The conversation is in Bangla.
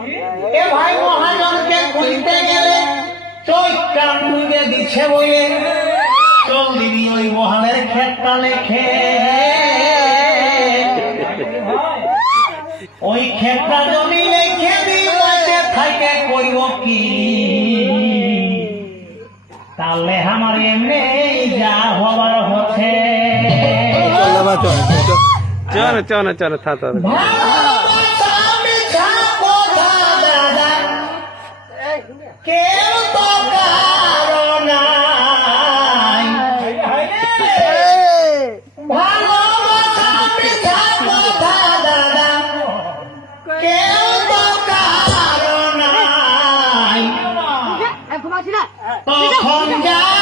এ ভাই মহাজনকে খুঁজতে গেলে চৈত্রান ডুবে দিচ্ছে বলে চল দিবি ওই মহানের ক্ষেতটা লেখে ওই ক্ষেতটা জমি লেখে দিতে থাকে কইব কি তাহলে আমার এমনি যা হবার হচ্ছে চলো চলো চলো থা ভালোবাসা মিঠা কথা দাদা কেউ তো কারো নাই ভালোবাসা মিঠা কথা দাদা কেউ তো কারো নাই তখন যা